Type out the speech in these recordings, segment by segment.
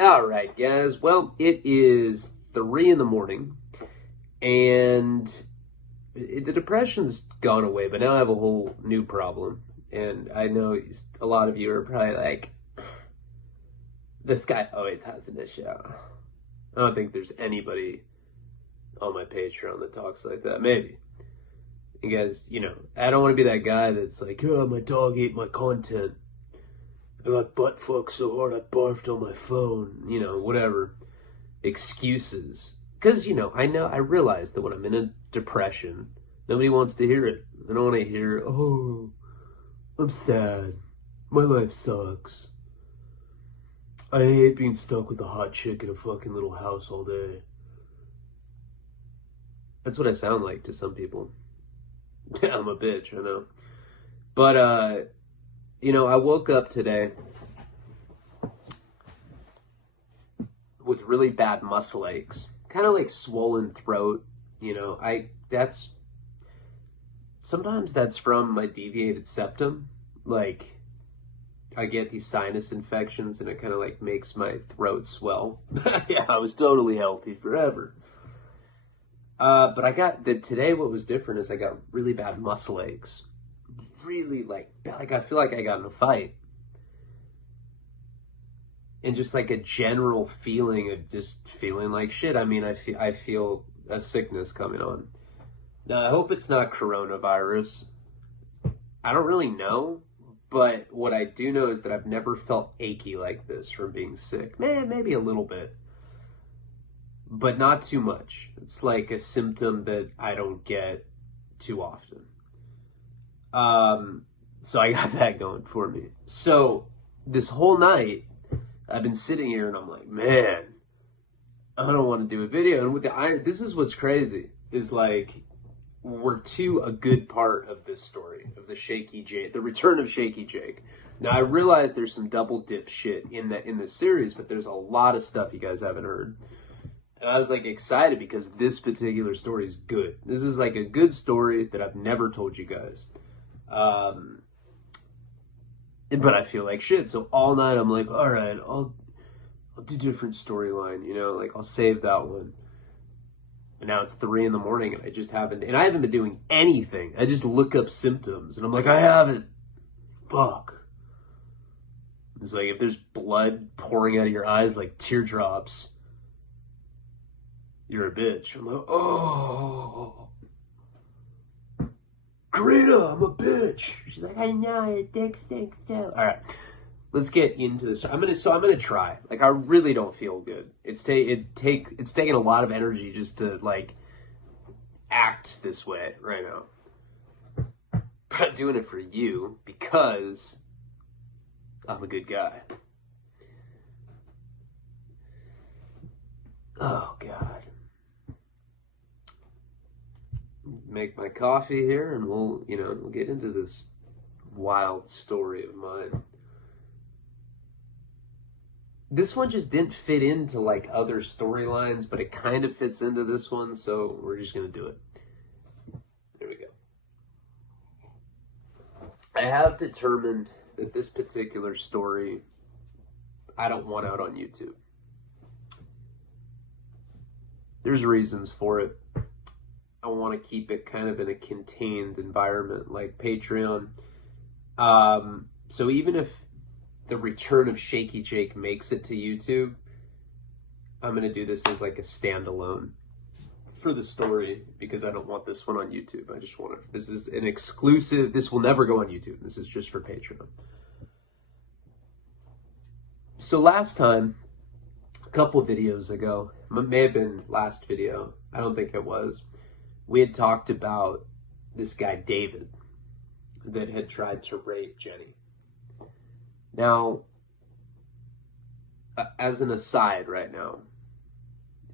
All right, guys. Well, it is 3 in the morning, and the depression's gone away, but now I have a whole new problem. And I know a lot of you are probably like, this guy always has an issue. I don't think there's anybody on my Patreon that talks like that. Maybe. You guys, I don't want to be that guy that's like, oh, my dog ate my content. I got butt fucked so hard I barfed on my phone. Whatever. Excuses. Because, I realize that when I'm in a depression, nobody wants to hear it. They don't want to hear, oh, I'm sad. My life sucks. I hate being stuck with a hot chick in a fucking little house all day. That's what I sound like to some people. Yeah, I'm a bitch, I know. But, I woke up today with really bad muscle aches. Kind of like swollen throat, sometimes that's from my deviated septum. Like, I get these sinus infections and it kind of like makes my throat swell. Yeah, I was totally healthy forever. But today what was different is I got really bad muscle aches. Really like I feel like I got in a fight. And just like a general feeling of just feeling like shit. I mean, I feel a sickness coming on. Now, I hope it's not coronavirus. I don't really know, but what I do know is that I've never felt achy like this from being sick. Maybe a little bit, but not too much. It's like a symptom that I don't get too often. So I got that going for me. So this whole night, I've been sitting here and I'm like, man, I don't want to do a video. And with this is what's crazy, is like, we're to a good part of this story, of the Shaky Jake, the return of Shaky Jake. Now, I realize there's some double dip shit in this series, but there's a lot of stuff you guys haven't heard. And I was like excited because this particular story is good. This is like a good story that I've never told you guys. But I feel like shit. So all night I'm like, all right, I'll do different storyline, like I'll save that one. And now it's 3 in the morning and I haven't been doing anything. I just look up symptoms and I'm like, I haven't. Fuck. It's like, if there's blood pouring out of your eyes like teardrops, you're a bitch. I'm like, oh, Karina, I'm a bitch. She's like, I know, your dick stinks too. All right, let's get into this. I'm gonna try. Like, I really don't feel good. It's taking a lot of energy just to like act this way right now. But I'm doing it for you because I'm a good guy. Oh God. Make my coffee here and we'll get into this wild story of mine. This one just didn't fit into like other storylines, but it kind of fits into this one, so we're just gonna do it. There we go. I have determined that this particular story I don't want out on YouTube. There's reasons for it. I want to keep it kind of in a contained environment like Patreon. So even if the return of Shaky Jake makes it to YouTube, I'm going to do this as like a standalone for the story because I don't want this one on YouTube. I just want it. This is an exclusive. This will never go on YouTube. This is just for Patreon. So last time, a couple videos ago, it may have been last video. I don't think it was. We had talked about this guy, David, that had tried to rape Jenny. Now, as an aside right now,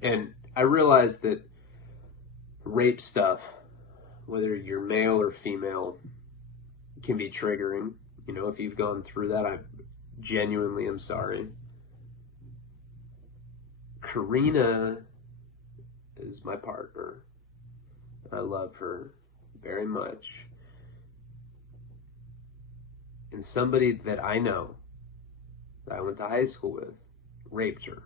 and I realize that rape stuff, whether you're male or female, can be triggering. If you've gone through that, I genuinely am sorry. Karina is my partner. I love her very much. And somebody that I know, that I went to high school with, raped her.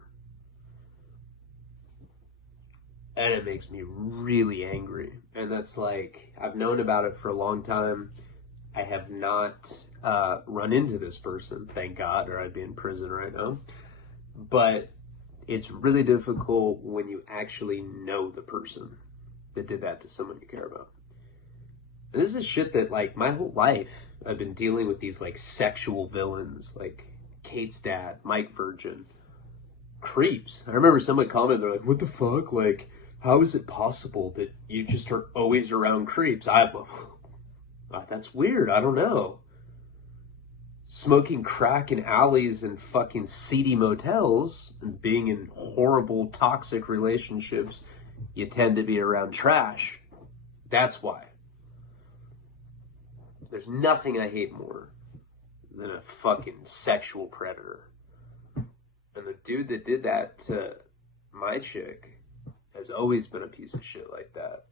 And it makes me really angry. And that's like, I've known about it for a long time. I have not run into this person, thank God, or I'd be in prison right now. But it's really difficult when you actually know the person that did that to someone you care about. And this is shit that, like, my whole life I've been dealing with these, like, sexual villains, like Kate's dad, Mike Virgin, creeps. I remember somebody commented, they're like, what the fuck? Like, how is it possible that you just are always around creeps? That's weird. I don't know. Smoking crack in alleys and fucking seedy motels and being in horrible, toxic relationships, you tend to be around trash. That's why. There's nothing I hate more than a fucking sexual predator. And the dude that did that to my chick has always been a piece of shit like that.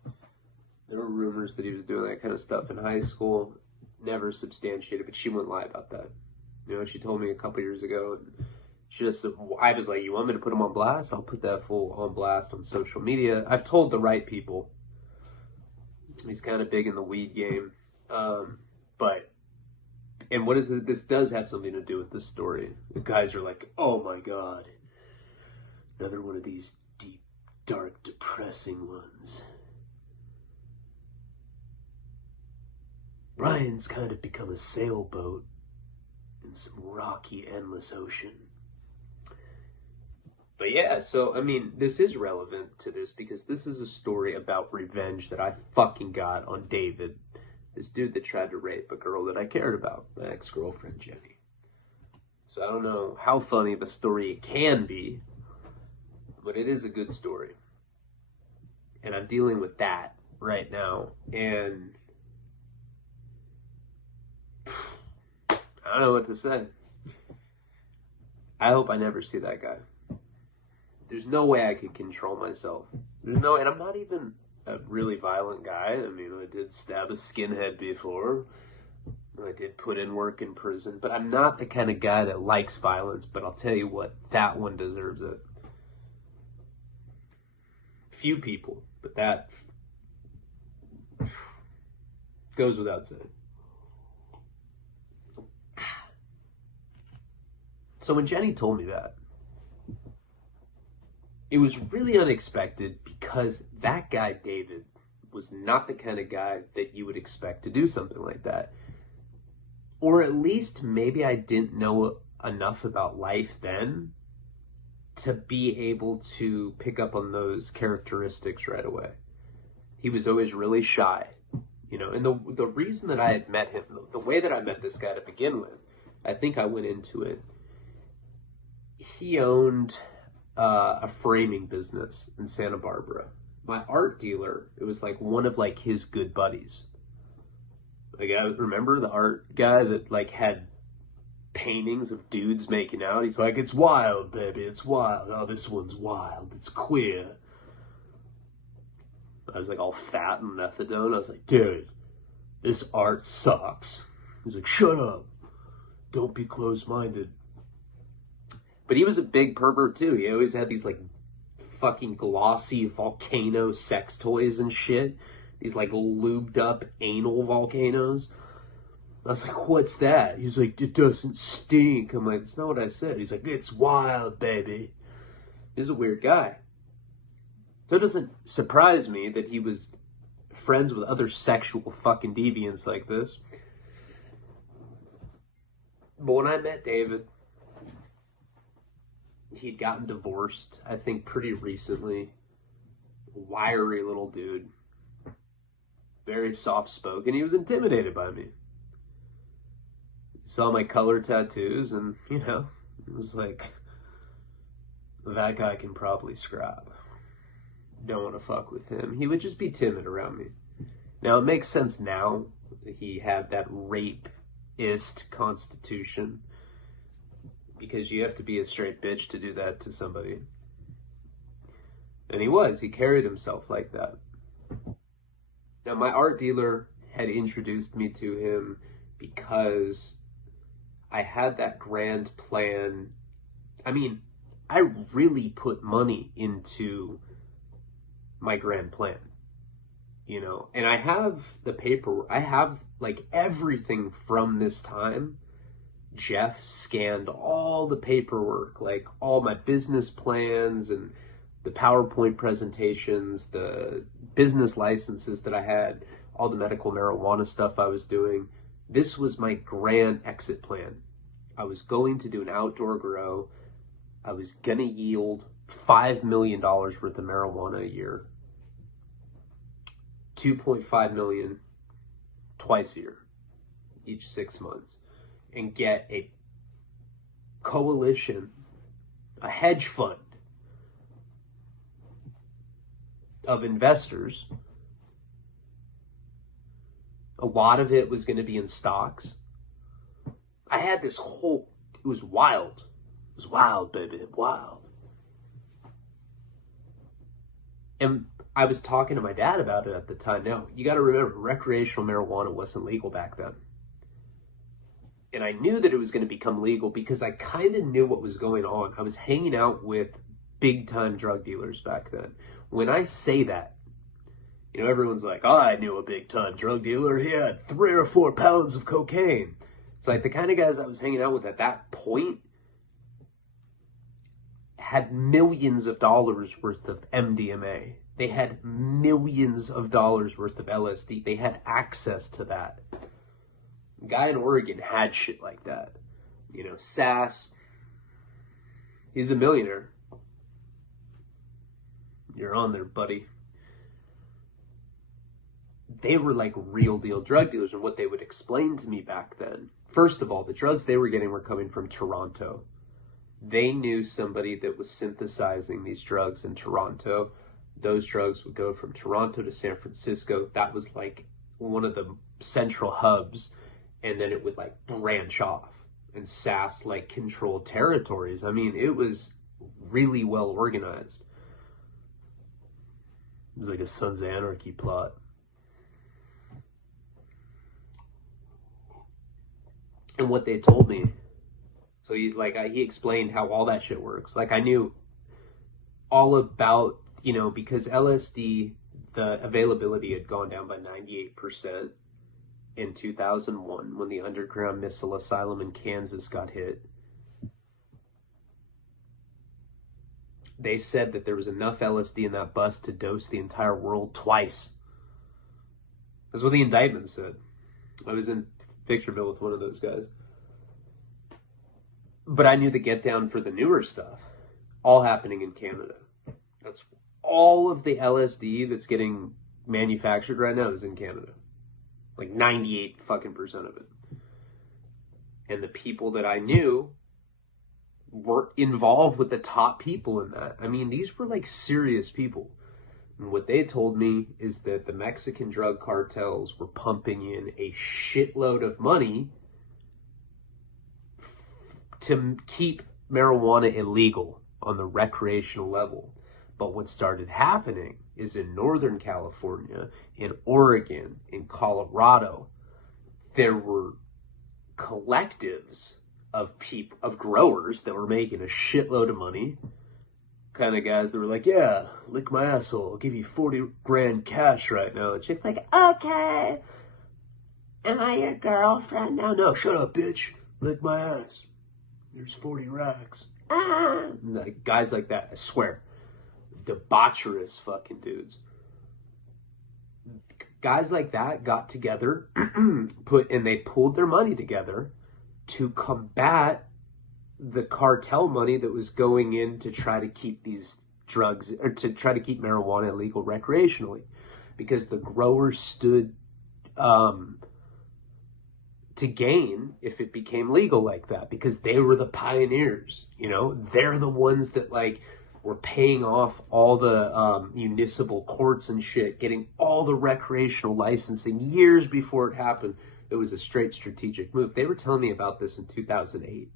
There were rumors that he was doing that kind of stuff in high school. Never substantiated, but she wouldn't lie about that. You know, she told me a couple years ago. I was like, you want me to put him on blast? I'll put that fool on blast on social media. I've told the right people. He's kind of big in the weed game. And what is it? This does have something to do with this story. The guys are like, oh my God, another one of these deep, dark, depressing ones. Brian's kind of become a sailboat in some rocky, endless ocean. But yeah, so, I mean, this is relevant to this because this is a story about revenge that I fucking got on David. This dude that tried to rape a girl that I cared about, my ex-girlfriend, Jenny. So I don't know how funny of a story it can be, but it is a good story. And I'm dealing with that right now. And I don't know what to say. I hope I never see that guy. There's no way I could control myself. And I'm not even a really violent guy. I mean, I did stab a skinhead before. I did put in work in prison. But I'm not the kind of guy that likes violence. But I'll tell you what, that one deserves it. Few people, but that goes without saying. So when Jenny told me that, it was really unexpected because that guy, David, was not the kind of guy that you would expect to do something like that. Or at least maybe I didn't know enough about life then to be able to pick up on those characteristics right away. He was always really shy, you know, and the reason that I had met him, the way that I met this guy to begin with, I think I went into it. He owned a framing business in Santa Barbara. My art dealer, it was like one of like his good buddies. Like, I remember the art guy that like had paintings of dudes making out. He's like, it's wild, baby, it's wild. Oh, this one's wild, it's queer. I was like all fat and methadone. I was like, dude, this art sucks. He's like, shut up, don't be closed-minded. But he was a big pervert too. He always had these like fucking glossy volcano sex toys and shit. These like lubed up anal volcanoes. I was like, what's that? He's like, it doesn't stink. I'm like, that's not what I said. He's like, it's wild, baby. He's a weird guy. So it doesn't surprise me that he was friends with other sexual fucking deviants like this. But when I met David, he'd gotten divorced, I think, pretty recently. Wiry little dude. Very soft-spoken. He was intimidated by me. He saw my color tattoos and, you know, it was like, that guy can probably scrap. Don't want to fuck with him. He would just be timid around me. Now, it makes sense now. He had that rapist constitution. Because you have to be a straight bitch to do that to somebody. And he carried himself like that. Now, my art dealer had introduced me to him because I had that grand plan. I mean, I really put money into my grand plan, you know, and I have the paperwork. I have like everything from this time. Jeff scanned all the paperwork, like all my business plans and the PowerPoint presentations, the business licenses that I had, all the medical marijuana stuff I was doing. This was my grand exit plan. I was going to do an outdoor grow. I was going to yield $5 million worth of marijuana a year, 2.5 million twice a year, each 6 months, and get a coalition, a hedge fund of investors. A lot of it was going to be in stocks. I had this whole, it was wild. It was wild, baby, wild. And I was talking to my dad about it at the time. Now, you got to remember, recreational marijuana wasn't legal back then. And I knew that it was going to become legal because I kind of knew what was going on. I was hanging out with big-time drug dealers back then. When I say that, you know, everyone's like, oh, I knew a big-time drug dealer. He had 3 or 4 pounds of cocaine. It's like the kind of guys I was hanging out with at that point had millions of dollars worth of MDMA. They had millions of dollars worth of LSD. They had access to that. A guy in Oregon had shit like that. You know, Sass, he's a millionaire. You're on there, buddy. They were like real deal drug dealers, and what they would explain to me back then. First of all, the drugs they were getting were coming from Toronto. They knew somebody that was synthesizing these drugs in Toronto. Those drugs would go from Toronto to San Francisco. That was like one of the central hubs. And then it would like branch off, and Sass like controlled territories. I mean, it was really well organized. It was like a Sons of Anarchy plot. And what they told me, so he explained how all that shit works. Like I knew all about, you know, because LSD, the availability had gone down by 98%. In 2001, when the underground missile asylum in Kansas got hit, they said that there was enough LSD in that bus to dose the entire world twice. That's what the indictment said. I was in Victorville with one of those guys. But I knew the get down for the newer stuff, all happening in Canada. That's all of the LSD that's getting manufactured right now is in Canada. Like 98% of it. And the people that I knew were involved with the top people in that. I mean, these were like serious people. And what they told me is that the Mexican drug cartels were pumping in a shitload of money to keep marijuana illegal on the recreational level. But what started happening is in Northern California, in Oregon, in Colorado, there were collectives of growers that were making a shitload of money. Kind of guys that were like, yeah, lick my asshole, I'll give you 40 grand cash right now. And chick's like, okay, am I your girlfriend now? No, shut up, bitch, lick my ass. There's 40 racks. Like, guys like that, I swear. Debaucherous fucking dudes. Guys like that got together, they pulled their money together to combat the cartel money that was going in to try to keep these drugs, or to try to keep marijuana illegal recreationally, because the growers stood to gain if it became legal like that, because they were the pioneers, you know, they're the ones that like were paying off all the municipal courts and shit, getting all the recreational licensing years before it happened. It was a straight strategic move. They were telling me about this in 2008.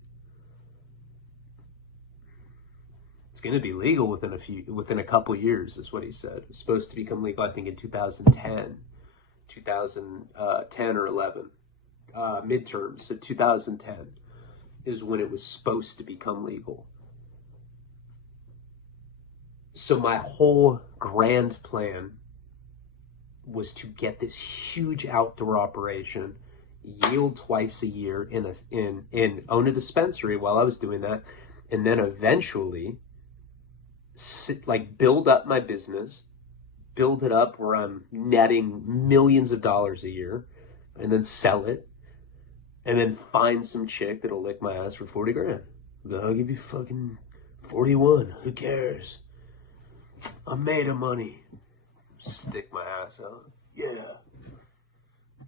It's going to be legal within a couple years, is what he said. It was supposed to become legal, I think, in 2010 or 11. Midterms, so 2010 is when it was supposed to become legal. So my whole grand plan was to get this huge outdoor operation, yield twice a year in own a dispensary while I was doing that, and then eventually build up my business, build it up where I'm netting millions of dollars a year, and then sell it, and then find some chick that'll lick my ass for 40 grand. I'll give you fucking 41. Who cares? I'm made of money. Stick my ass out. Yeah.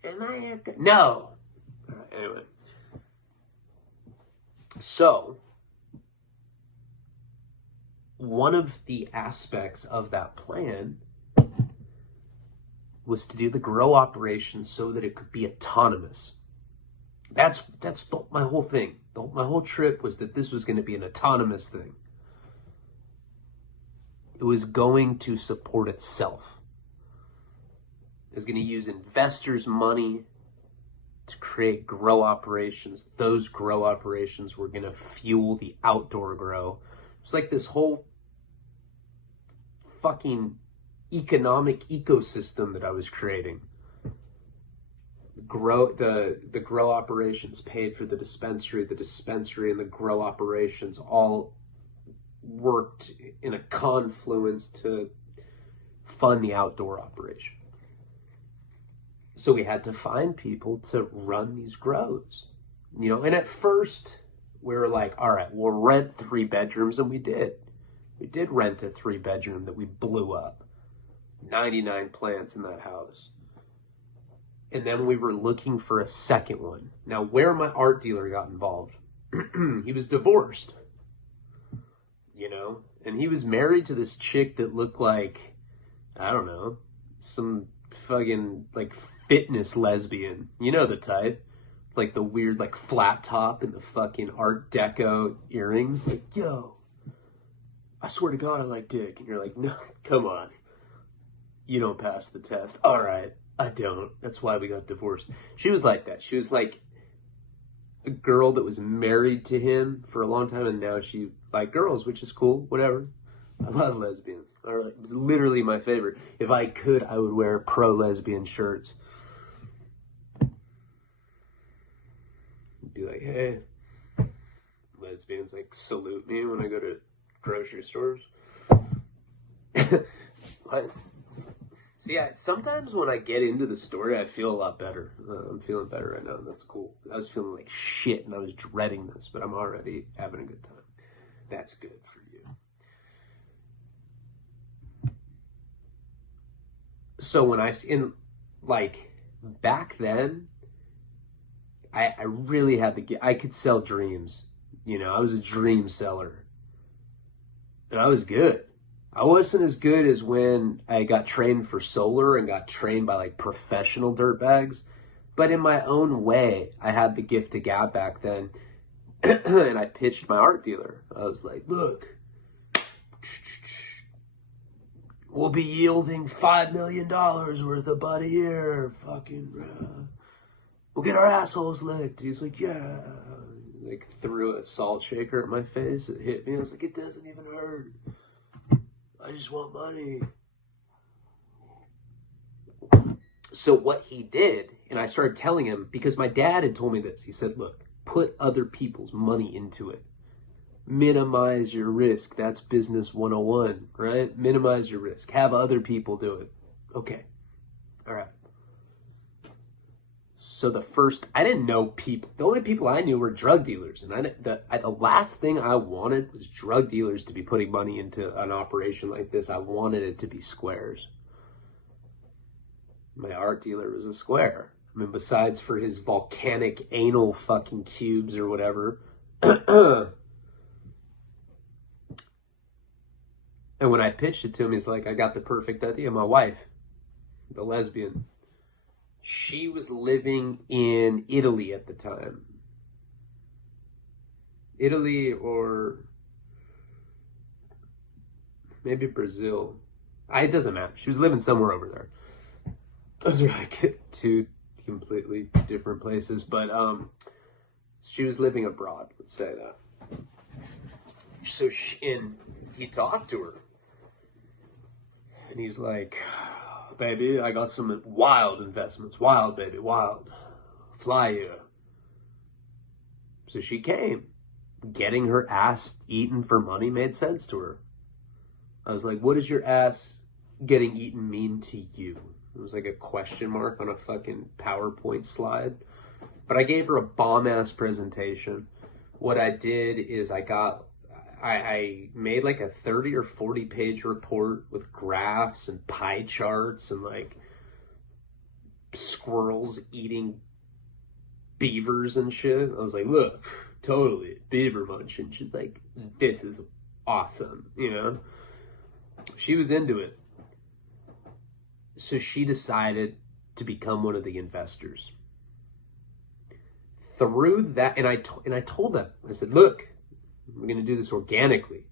Am I no. Anyway. So, one of the aspects of that plan was to do the grow operation so that it could be autonomous. That's my whole thing. My whole trip was that this was going to be an autonomous thing. It was going to support itself. It was going to use investors' money to create grow operations. Those grow operations were going to fuel the outdoor grow. It's like this whole fucking economic ecosystem that I was creating. The grow operations paid for the dispensary and the grow operations all worked in a confluence to fund the outdoor operation. So we had to find people to run these grows, you know, and at first we were like, all right, we'll rent 3 bedrooms, and we did rent a 3-bedroom that we blew up. 99 plants in that house. And then we were looking for a second one. Now, where my art dealer got involved, he was divorced, you know, and he was married to this chick that looked like, I don't know, some fucking, like, fitness lesbian. You know the type. Like the weird, like, flat top and the fucking Art Deco earrings. Like, yo, I swear to God I like dick. And you're like, no, come on. You don't pass the test. All right, I don't. That's why we got divorced. She was like that. She was like a girl that was married to him for a long time, and now she liked girls, which is cool, whatever. I love lesbians. All right, it was literally my favorite. If I could, I would wear pro-lesbian shirts. Be like, hey, lesbians like salute me when I go to grocery stores. What? So yeah, sometimes when I get into the story, I feel a lot better. I'm feeling better right now, and that's cool. I was feeling like shit, and I was dreading this, but I'm already having a good time. That's good for you. So when back then, I really had I could sell dreams. You know, I was a dream seller. And I was good. I wasn't as good as when I got trained for solar and got trained by like professional dirtbags. But in my own way, I had the gift of gab back then. And I pitched my art dealer. I was like, look, we'll be yielding $5 million worth of bud a year. Fucking, we'll get our assholes licked. He's like, yeah. Like threw a salt shaker at my face. It hit me. I was like, it doesn't even hurt. I just want money. So what he did, and I started telling him, because my dad had told me this. He said, look, put other people's money into it. Minimize your risk. That's business 101, right? Minimize your risk. Have other people do it. Okay. All right. So I didn't know people. The only people I knew were drug dealers. And the last thing I wanted was drug dealers to be putting money into an operation like this. I wanted it to be squares. My art dealer was a square. I mean, besides for his volcanic anal fucking cubes or whatever. And when I pitched it to him, he's like, I got the perfect idea. My wife, the lesbian, she was living in Italy at the time. Italy or maybe Brazil. It doesn't matter. She was living somewhere over there. Those are like 2 completely different places. But she was living abroad, let's say that. So he talked to her. And he's like, baby, I got some wild investments. Wild, baby, wild. Fly you. So she came. Getting her ass eaten for money made sense to her. I was like, what does your ass getting eaten mean to you? It was like a question mark on a fucking PowerPoint slide. But I gave her a bomb-ass presentation. What I did is I made like a 30 or 40 page report with graphs and pie charts and like squirrels eating beavers and shit. I was like, look, totally, beaver munching. She's like, this is awesome, you know? She was into it. So she decided to become one of the investors. Through that, and I told them, I said, look, we're going to do this organically.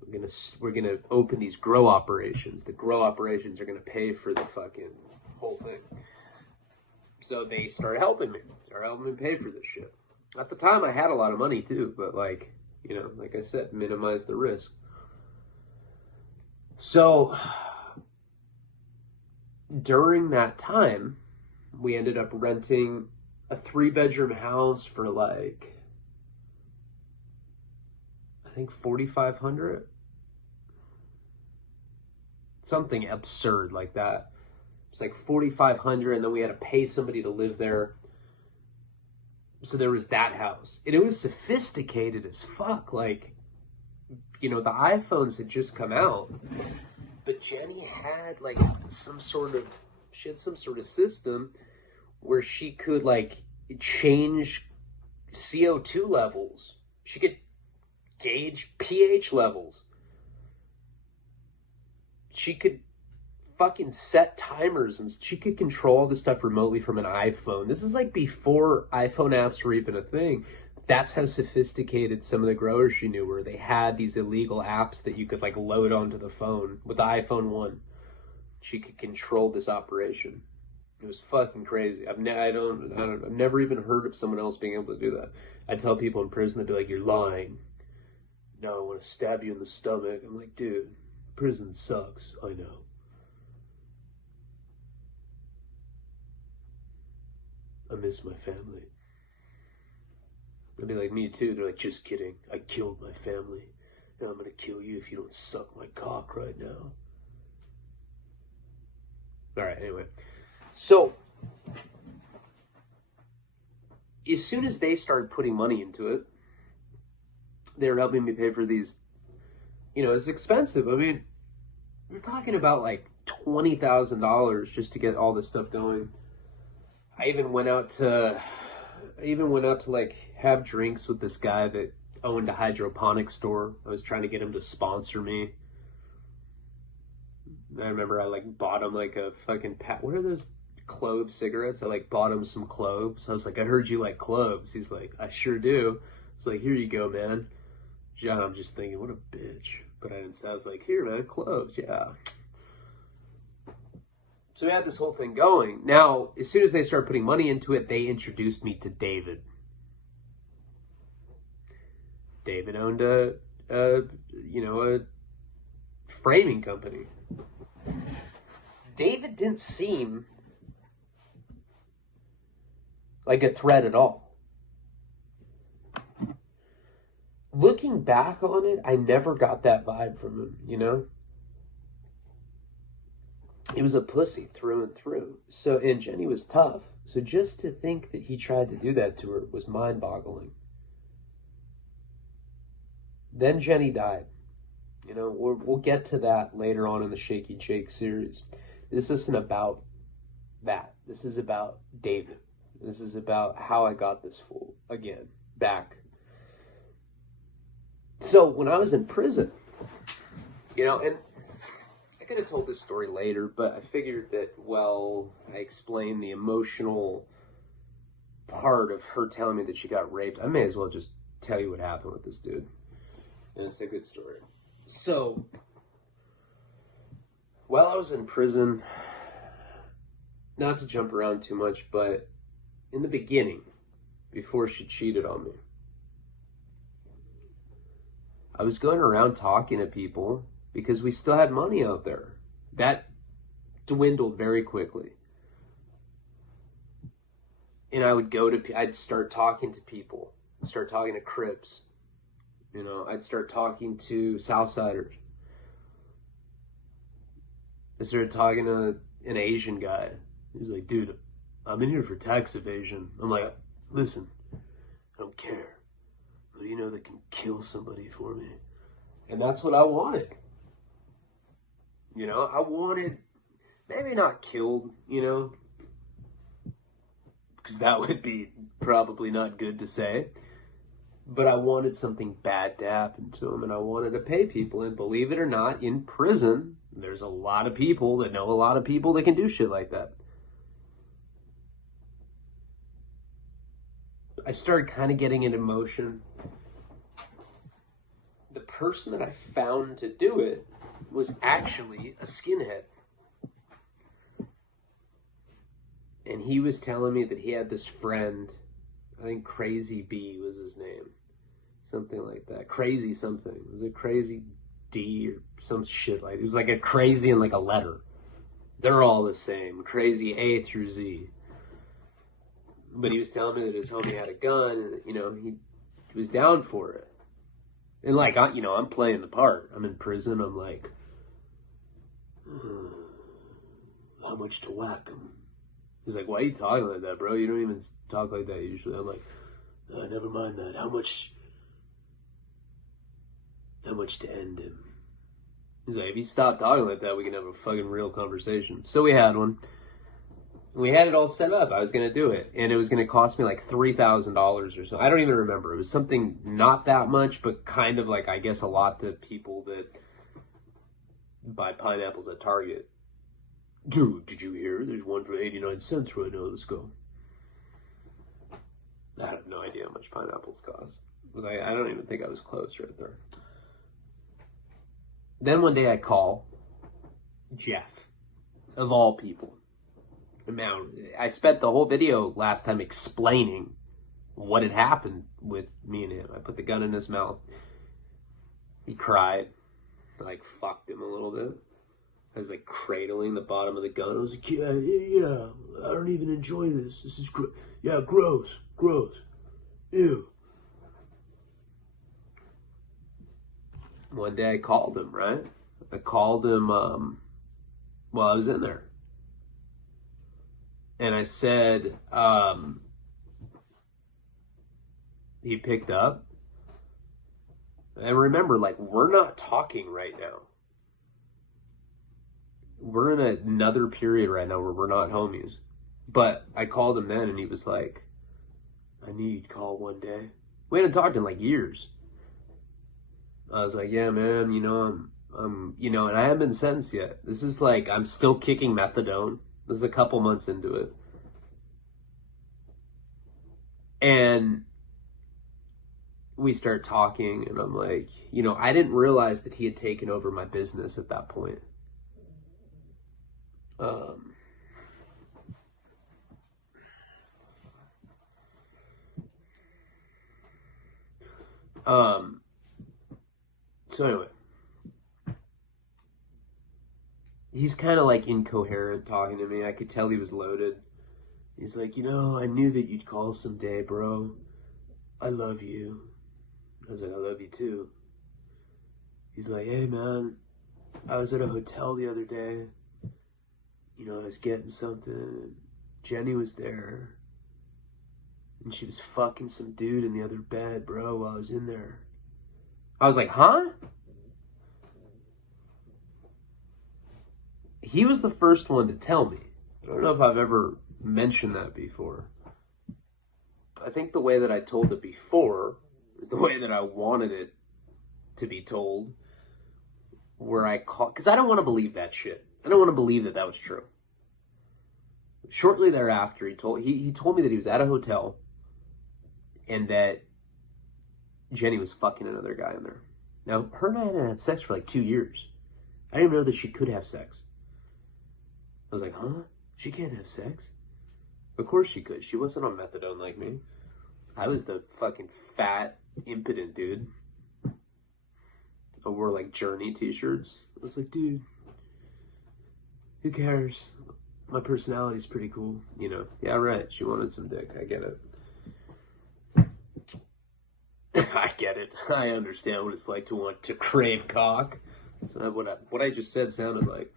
We're going to open these grow operations. The grow operations are going to pay for the fucking whole thing. So they started helping me pay for this shit. At the time, I had a lot of money too, but like, you know, like I said, minimize the risk. So during that time, we ended up renting a 3-bedroom house for like, I think $4,500, something absurd like that. It's like $4,500, and then we had to pay somebody to live there. So there was that house, and it was sophisticated as fuck. Like, you know, the iPhones had just come out, but Jenny had like some sort of system where she could like change CO2 levels. She could gauge pH levels. She could fucking set timers, and she could control all this stuff remotely from an iPhone. This is like before iPhone apps were even a thing. That's how sophisticated some of the growers she knew were. They had these illegal apps that you could like load onto the phone. With the iPhone 1, she could control this operation. It was fucking crazy. I've never even heard of someone else being able to do that. I tell people in prison, they'd be like, you're lying. No, I want to stab you in the stomach. I'm like, dude, prison sucks. I know. I miss my family. They'd be like, me too. They're like, just kidding. I killed my family, and I'm gonna kill you if you don't suck my cock right now. All right, anyway. So, as soon as they started putting money into it, they were helping me pay for these, you know, it's expensive. I mean, we're talking about like $20,000 just to get all this stuff going. I even went out to like have drinks with this guy that owned a hydroponic store. I was trying to get him to sponsor me. I remember I like bought him like a fucking what are those clove cigarettes? I like bought him some cloves. I was like, I heard you like cloves. He's like, I sure do. It's like, here you go, man. John, I'm just thinking, what a bitch. But I didn't say, I was like, here, man, cloves, yeah. So we had this whole thing going. Now, as soon as they started putting money into it, they introduced me to David. David owned a framing company. David didn't seem like a threat at all. Looking back on it, I never got that vibe from him, you know? He was a pussy through and through. So, and Jenny was tough. So just to think that he tried to do that to her was mind-boggling. Then Jenny died. You know, we'll get to that later on in the Shaky Jake series. This isn't about that. This is about David. This is about how I got this fool again, back. So when I was in prison, you know, and I could have told this story later, but I figured that, well, I explained the emotional part of her telling me that she got raped. I may as well just tell you what happened with this dude. And it's a good story. So, while I was in prison, not to jump around too much, but in the beginning, before she cheated on me, I was going around talking to people because we still had money out there. That dwindled very quickly. And I'd start talking to people, start talking to Crips, I'd start talking to Southsiders. I started talking to an Asian guy. He was like, dude, I'm in here for tax evasion. I'm like, listen, I don't care. But that can kill somebody for me. And that's what I wanted. I wanted, maybe not killed, because that would be probably not good to say. But I wanted something bad to happen to him, and I wanted to pay people. And believe it or not, in prison, there's a lot of people that know a lot of people that can do shit like that. I started kind of getting into motion. The person that I found to do it was actually a skinhead. And he was telling me that he had this friend, I think Crazy B was his name. Something like that. Crazy something. Was it Crazy D or some shit like that? It was like a crazy and like a letter. They're all the same. Crazy A through Z. But he was telling me that his homie had a gun and, he was down for it. And like, I'm playing the part. I'm in prison. I'm like, how much to whack him? He's like, why are you talking like that, bro? You don't even talk like that usually. I'm like, never mind that. How much to end him? He's like, if you stop talking like that, we can have a fucking real conversation. So we had one. We had it all set up. I was going to do it. And it was going to cost me like $3,000 or something. I don't even remember. It was something not that much, but kind of like, I guess, a lot to people that buy pineapples at Target. Dude, did you hear? There's one for 89 cents right now. Let's go. I have no idea how much pineapples cost. I don't even think I was close right there. Then one day I call Jeff, of all people. Now, I spent the whole video last time explaining what had happened with me and him. I put the gun in his mouth. He cried. I like fucked him a little bit. I was like cradling the bottom of the gun. I was like, yeah, I don't even enjoy this. This is gross. Ew. One day I called him, right? I called him while I was in there. And I said, he picked up. And remember, like, we're not talking right now. We're in another period right now where we're not homies. But I called him then and he was like, I knew you'd call one day. We hadn't talked in like years. I was like, yeah, man, I'm and I haven't been sentenced yet. This is like, I'm still kicking methadone. This is a couple months into it. And we start talking and I'm like, I didn't realize that he had taken over my business at that point. So anyway, he's kind of like incoherent talking to me. I could tell he was loaded. He's like, I knew that you'd call someday, bro. I love you. I was like, I love you too. He's like, hey man, I was at a hotel the other day. I was getting something. And Jenny was there. And she was fucking some dude in the other bed, bro, while I was in there. I was like, huh? He was the first one to tell me. I don't know if I've ever mentioned that before. I think the way that I told it before is the way that I wanted it to be told. Where I called, because I don't want to believe that shit. I don't want to believe that was true. Shortly thereafter, he told me that he was at a hotel and that Jenny was fucking another guy in there. Now, her and I hadn't had sex for like 2 years. I didn't even know that she could have sex. I was like, huh? She can't have sex? Of course she could. She wasn't on methadone like me. I was the fucking fat, impotent dude. I wore like Journey t-shirts. I was like, dude, Who cares? My personality's pretty cool, you know. Yeah, right. She wanted some dick. I get it. I get it. I understand what it's like to want to crave cock. So what I just said sounded like.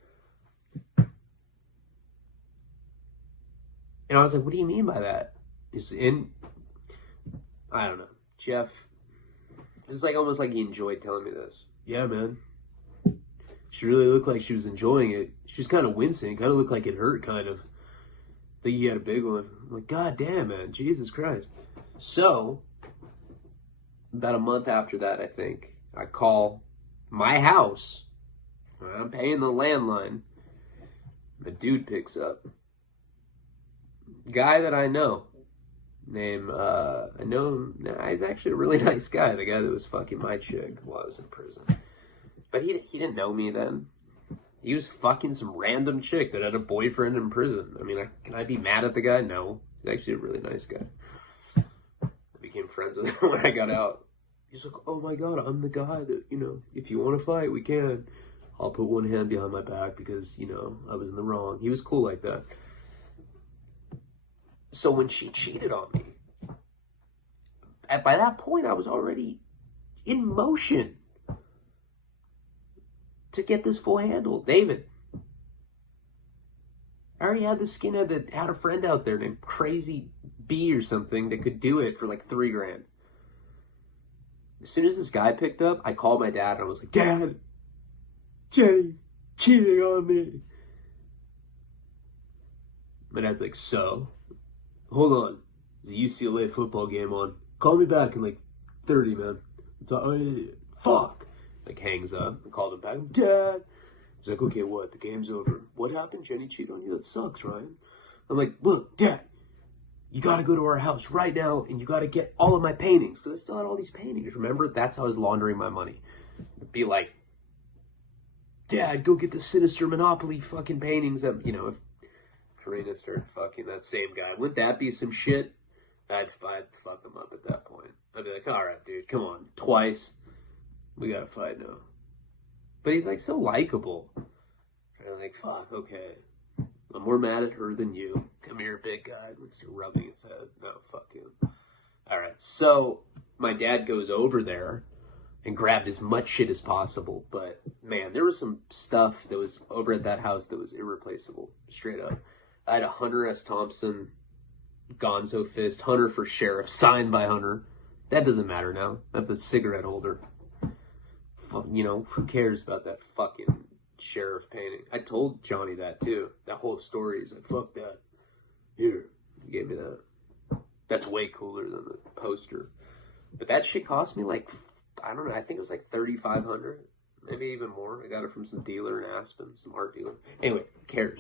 And I was like, what do you mean by that? I don't know. Jeff, it was like almost like he enjoyed telling me this. Yeah, man. She really looked like she was enjoying it. She was kind of wincing. Kind of looked like it hurt, kind of. I think you had a big one. I'm like, God damn, man. Jesus Christ. So, about a month after that, I think, I call my house. I'm paying the landline. The dude picks up. Guy that I know. I know him. Nah, he's actually a really nice guy. The guy that was fucking my chick while I was in prison. But he didn't know me then. He was fucking some random chick that had a boyfriend in prison. I mean, can I be mad at the guy? No. He's actually a really nice guy. I became friends with him when I got out. He's like, oh my God, I'm the guy that, you know, if you want to fight, we can. I'll put one hand behind my back because, you know, I was in the wrong. He was cool like that. So when she cheated on me, by that point, I was already in motion to get this full handle. David. I already had the skinhead that had a friend out there named Crazy B or something that could do it for like $3,000. As soon as this guy picked up, I called my dad and I was like, Dad, Jenny's cheating on me. My dad's like, so? Hold on. There's a UCLA football game on. Call me back in like 30, man. Fuck. Like hangs up. I called him back. Dad. He's like, okay, what? The game's over. What happened? Jenny cheated on you? That sucks, Ryan. I'm like, look, Dad, you gotta go to our house right now and you gotta get all of my paintings. Because I still had all these paintings. Remember? That's how I was laundering my money. Be like, Dad, go get the Sinister Monopoly fucking paintings. You know, if Karina started fucking that same guy, wouldn't that be some shit? I'd fuck them up at that point. I'd be like, all right, dude, come on. Twice. We gotta fight now. But he's like so likable. And I'm like, fuck, okay. I'm more mad at her than you. Come here, big guy. Looks like rubbing his head. No, fuck him. Alright, so my dad goes over there and grabbed as much shit as possible. But man, there was some stuff that was over at that house that was irreplaceable. Straight up. I had a Hunter S. Thompson Gonzo fist, Hunter for sheriff, signed by Hunter. That doesn't matter now. I have the cigarette holder. You know, who cares about that fucking sheriff painting? I told Johnny that too. That whole story. He's like, fuck that. Here. He gave me that. That's way cooler than the poster. But that shit cost me like, I don't know, I think it was like $3,500. Maybe even more. I got it from some dealer in Aspen, some art dealer. Anyway, who cares?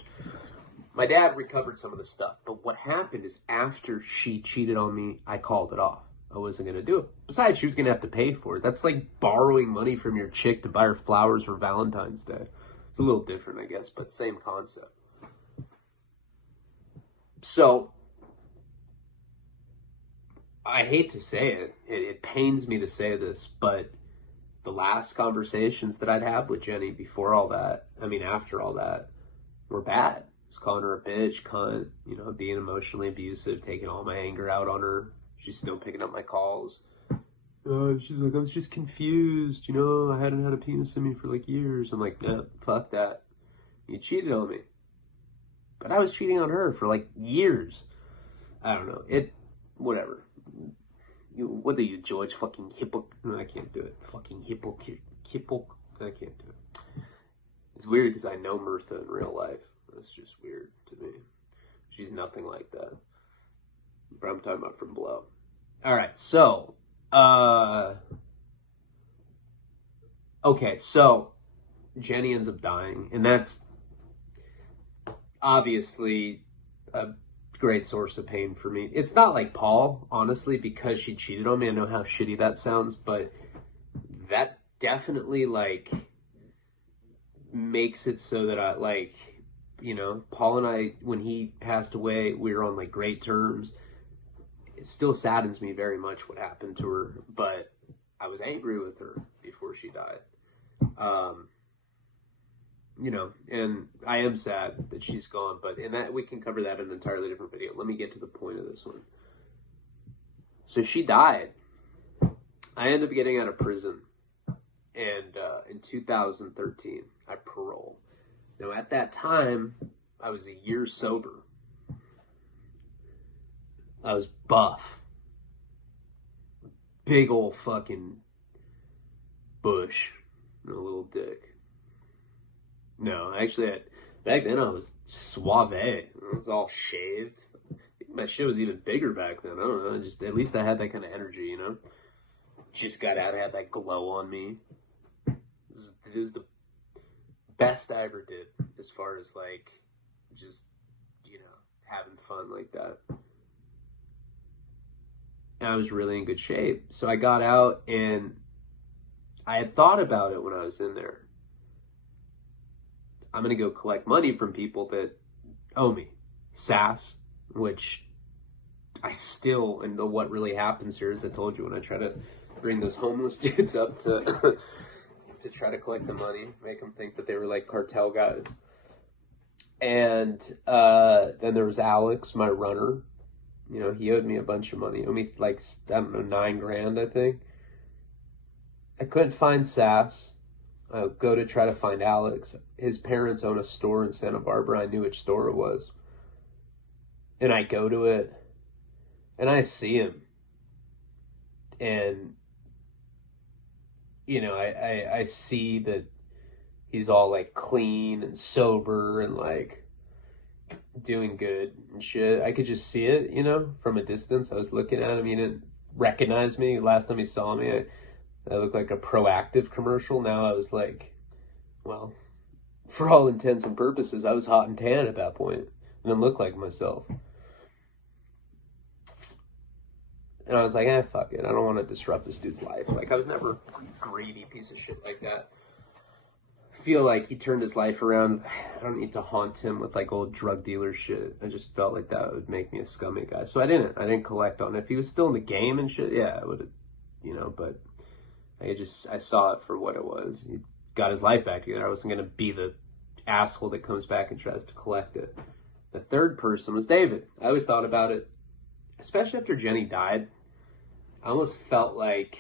My dad recovered some of the stuff. But what happened is after she cheated on me, I called it off. I wasn't going to do it. Besides, she was going to have to pay for it. That's like borrowing money from your chick to buy her flowers for Valentine's Day. It's a little different, I guess, but same concept. So, I hate to say it. It pains me to say this, but the last conversations that I'd have with Jenny before all that, after all that, were bad. I was calling her a bitch, cunt, you know, being emotionally abusive, taking all my anger out on her. She's still picking up my calls. She's like, I was just confused, you know, I hadn't had a penis in me for like years. I'm like, nah, fuck that. You cheated on me. But I was cheating on her for like years. I don't know. Whatever. What are you, George? Fucking hippo. No, I can't do it. Fucking hippo. I can't do it. It's weird because I know Mirtha in real life. That's just weird to me. She's nothing like that. But I'm talking about from below. Alright, so. Okay, so. Jenny ends up dying. And that's obviously a great source of pain for me. It's not like Paul, honestly, because she cheated on me. I know how shitty that sounds, but that definitely, like, makes it so that I, like, you know, Paul and I, when he passed away, we were on, like, great terms. It still saddens me very much what happened to her, but I was angry with her before she died. you know, and I am sad that she's gone, but in that, we can cover that in an entirely different video. Let me get to the point of this one. So she died. I ended up getting out of prison, and in 2013, I parole. Now, at that time, I was a year sober. I was buff. Big old fucking bush and a little dick. No, actually, back then I was suave. I was all shaved. My shit was even bigger back then. I don't know. Just at least I had that kind of energy, you know. Just got out, had that glow on me. It was the best I ever did, as far as like just, you know, having fun like that. And I was really in good shape. So I got out, and I had thought about it when I was in there. I'm going to go collect money from people that owe me. SAS, which I still, and what really happens here is, I told you, when I try to bring those homeless dudes up to to try to collect the money, make them think that they were like cartel guys. And then there was Alex, my runner. You know, he owed me a bunch of money. He owed me like, I don't know, $9,000, I think. I couldn't find SAS. I go to try to find Alex. His parents own a store in Santa Barbara. I knew which store it was. And I go to it, and I see him. And, you know, I see that he's all like clean and sober and like doing good and shit. I could just see it, you know, from a distance. I was looking at him. He didn't recognize me. Last time he saw me, I looked like a Proactive commercial. Now I was like, well, for all intents and purposes, I was hot and tan at that point. I didn't look like myself. And I was like, fuck it. I don't want to disrupt this dude's life. Like, I was never a greedy piece of shit like that. I feel like he turned his life around. I don't need to haunt him with like old drug dealer shit. I just felt like that would make me a scummy guy. So I didn't collect on it. If he was still in the game and shit, yeah, I would have, you know, but I saw it for what it was. He got his life back together. I wasn't going to be the asshole that comes back and tries to collect it. The third person was David. I always thought about it, especially after Jenny died. I almost felt like,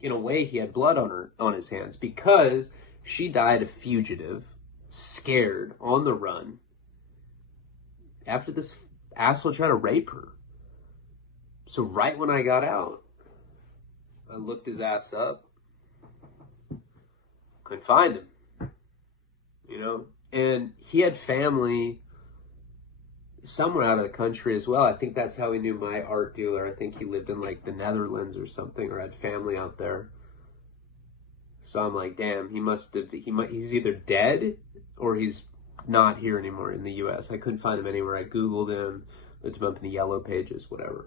in a way, he had blood on his hands, because she died a fugitive, scared, on the run, after this asshole tried to rape her. So right when I got out, I looked his ass up, couldn't find him, you know, and he had family somewhere out of the country as well. I think that's how he knew my art dealer. I think he lived in like the Netherlands or something, or had family out there. So I'm like, damn, he's either dead or he's not here anymore in the US. I couldn't find him anywhere. I Googled him, looked him up in the yellow pages, whatever.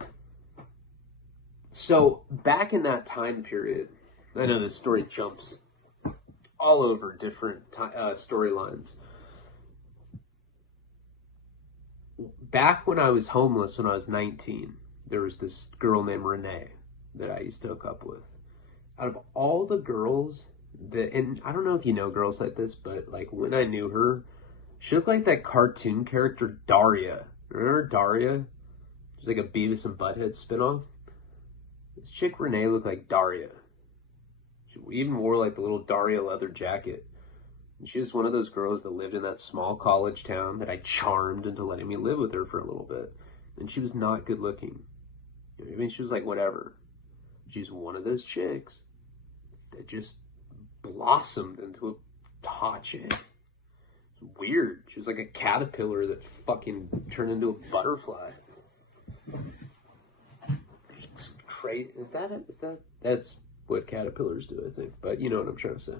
So back in that time period, I know this story jumps all over different storylines. Back when I was homeless, when I was 19, there was this girl named Renee that I used to hook up with. Out of all the girls that, and I don't know if you know girls like this, but like when I knew her, she looked like that cartoon character Daria. Remember Daria? She's like a Beavis and Butthead spinoff. This chick Renee looked like Daria. She even wore like the little Daria leather jacket. And she was one of those girls that lived in that small college town that I charmed into letting me live with her for a little bit. And she was not good looking. I mean, she was like whatever. She's one of those chicks that just blossomed into a hot chick. It's weird. She was like a caterpillar that fucking turned into a butterfly. Crazy. Is that that's what caterpillars do, I think. But you know what I'm trying to say.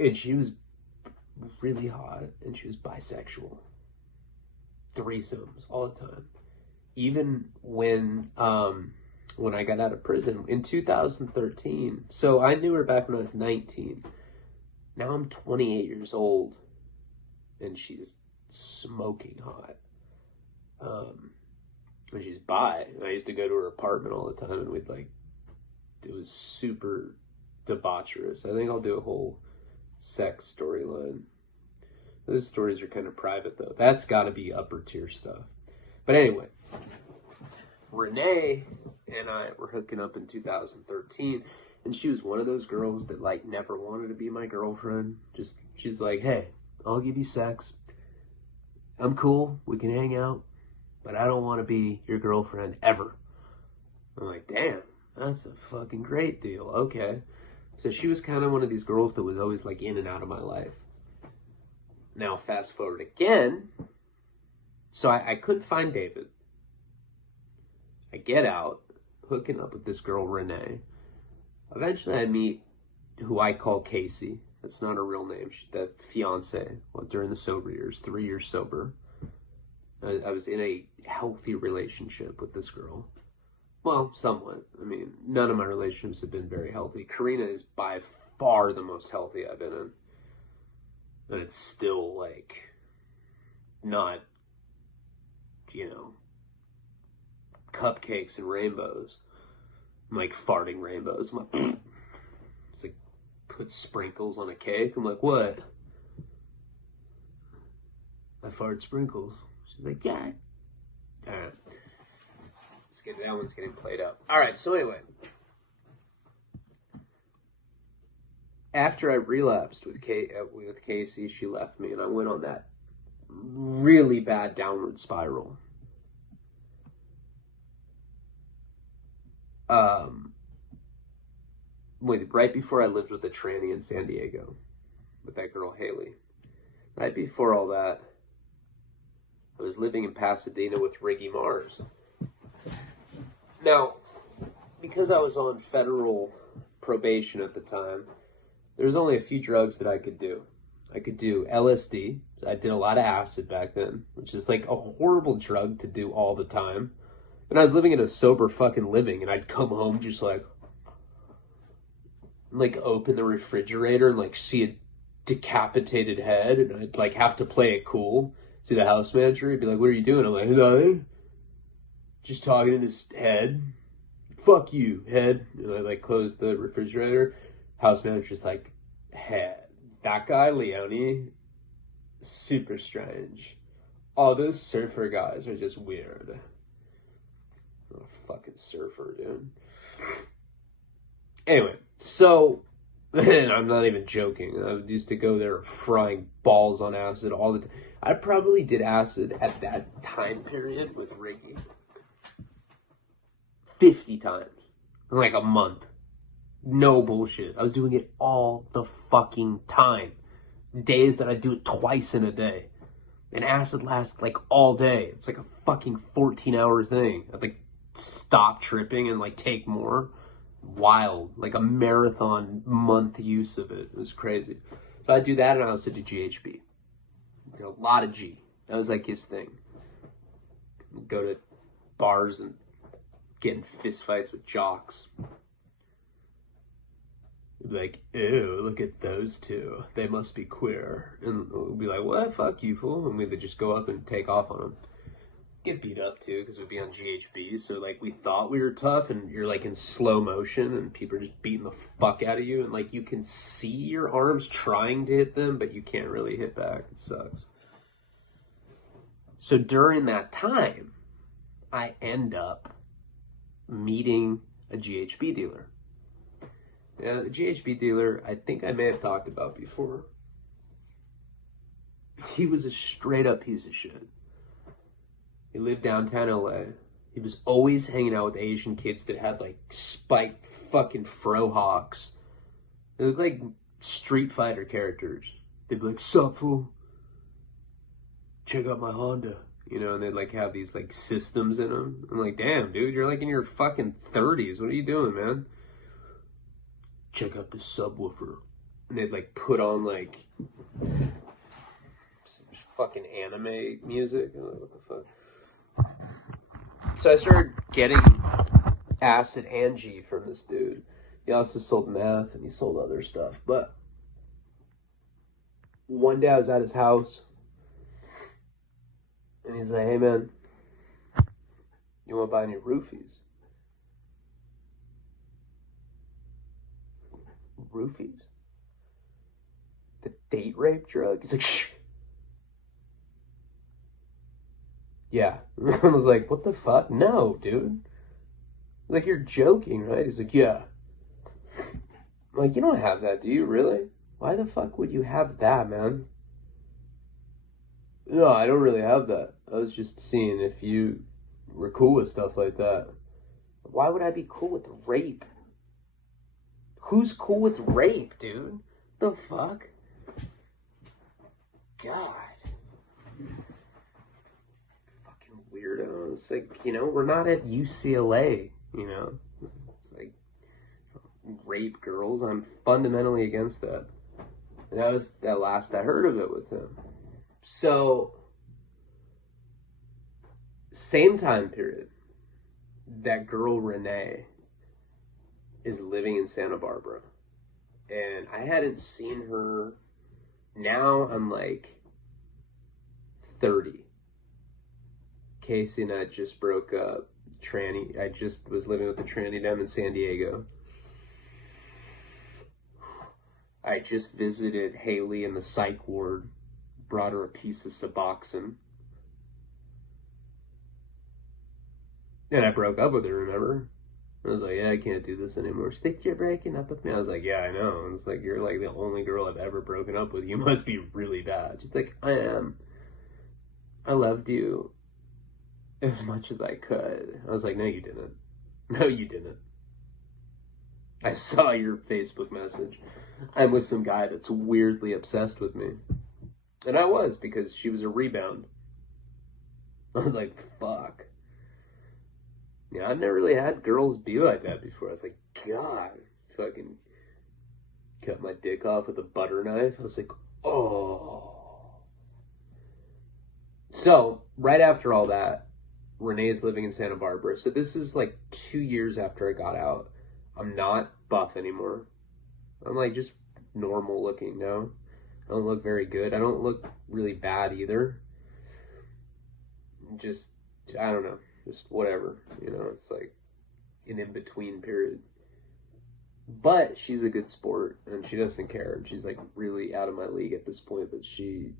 And she was really hot, and she was bisexual. Threesomes all the time. Even when I got out of prison in 2013. So I knew her back when I was 19. Now I'm 28 years old, and she's smoking hot. And she's bi. And I used to go to her apartment all the time, and we'd like, it was super debaucherous. I think I'll do a whole sex storyline. Those stories are kind of private, though. That's got to be upper tier stuff. But anyway, Renee and I were hooking up in 2013, and she was one of those girls that, like, never wanted to be my girlfriend. She's like, hey, I'll give you sex. I'm cool. We can hang out. But I don't want to be your girlfriend ever. I'm like, damn, that's a fucking great deal. Okay. So she was kind of one of these girls that was always, like, in and out of my life. Now, fast forward again. So I couldn't find David. I get out, hooking up with this girl, Renee. Eventually, I meet who I call Casey. That's not her real name. She's the fiance. Well, during the sober years, 3 years sober. I was in a healthy relationship with this girl. Well, somewhat. I mean, none of my relationships have been very healthy. Karina is by far the most healthy I've been in. And it's still, like, not, you know, cupcakes and rainbows. I'm like farting rainbows. I'm like, it's like, put sprinkles on a cake. I'm like, what? I farted sprinkles. She's like, yeah. All right. That one's getting played up. All right, so anyway. After I relapsed with Casey, she left me, and I went on that really bad downward spiral. Right before I lived with a tranny in San Diego, with that girl Haley. Right before all that, I was living in Pasadena with Riggy Mars. Now, because I was on federal probation at the time, there was only a few drugs that I could do. I could do LSD. I did a lot of acid back then, which is like a horrible drug to do all the time. And I was living in a sober fucking living, and I'd come home just like open the refrigerator and like see a decapitated head, and I'd like have to play it cool. See the house manager, he'd be like, what are you doing? I'm like, nothing. Just talking to this head. Fuck you, head. And I like closed the refrigerator. House manager's like, hey, that guy, Leone, super strange. All those surfer guys are just weird. I'm a fucking surfer, dude. Anyway, so, and I'm not even joking. I used to go there frying balls on acid all the time. I probably did acid at that time period with Riggy 50 times in like a month. No bullshit. I was doing it all the fucking time. Days that I do it twice in a day. And acid lasts like all day. It's like a fucking 14-hour thing. I'd like stop tripping and like take more. Wild. Like a marathon month use of it. It was crazy. So I do that, and I also do GHB. A lot of G. That was like his thing. Go to bars and get in fist fights with jocks. Like, ew, look at those two. They must be queer. And we'll be like, what? Fuck you, fool. And we'd just go up and take off on them. Get beat up, too, because we'd be on GHB. So, like, we thought we were tough, and you're, like, in slow motion, and people are just beating the fuck out of you. And, like, you can see your arms trying to hit them, but you can't really hit back. It sucks. So, during that time, I end up meeting a GHB dealer. Yeah, the GHB dealer, I think I may have talked about before. He was a straight up piece of shit. He lived downtown LA. He was always hanging out with Asian kids that had like spiked fucking frohawks. They looked like Street Fighter characters. They'd be like, sup, fool? Check out my Honda. You know, and they'd like have these like systems in them. I'm like, damn, dude, you're like in your fucking 30s. What are you doing, man? Check out this subwoofer. And they'd like put on like some fucking anime music. I don't know what the fuck. So I started getting acid and G from this dude. He also sold meth and he sold other stuff. But one day I was at his house and he's like, hey man, you want to buy any roofies? Roofies? date rape drug? He's like, shh. Yeah. I was like, what the fuck? No, dude. Like, you're joking, right? He's like, yeah. I'm like, you don't have that, do you really? Why the fuck would you have that, man? No, I don't really have that. I was just seeing if you were cool with stuff like that. Why would I be cool with rape? Who's cool with rape, dude? The fuck? God. Fucking weirdo. It's like, you know, we're not at UCLA, you know? It's like, rape girls. I'm fundamentally against that. And that was the last I heard of it with him. So, same time period, that girl Renee is living in Santa Barbara. And I hadn't seen her. Now I'm like 30. Casey and I just broke up. I just was living with the tranny down in San Diego. I just visited Haley in the psych ward. Brought her a piece of Suboxone. And I broke up with her, remember? I was like, yeah, I can't do this anymore. She's like, you're breaking up with me? I was like, yeah, I know. And it's like, you're like the only girl I've ever broken up with. You must be really bad. She's like, I am. I loved you as much as I could. I was like, no, you didn't. No, you didn't. I saw your Facebook message. I'm with some guy that's weirdly obsessed with me. And I was, because she was a rebound. I was like, fuck. Yeah, I've never really had girls be like that before. I was like, God, fucking cut my dick off with a butter knife. I was like, oh. So, right after all that, Renee's living in Santa Barbara. So this is like 2 years after I got out. I'm not buff anymore. I'm like just normal looking now. I don't look very good. I don't look really bad either. Just, I don't know. Just whatever, you know, it's like an in-between period. But she's a good sport, and she doesn't care. And she's like really out of my league at this point, but she,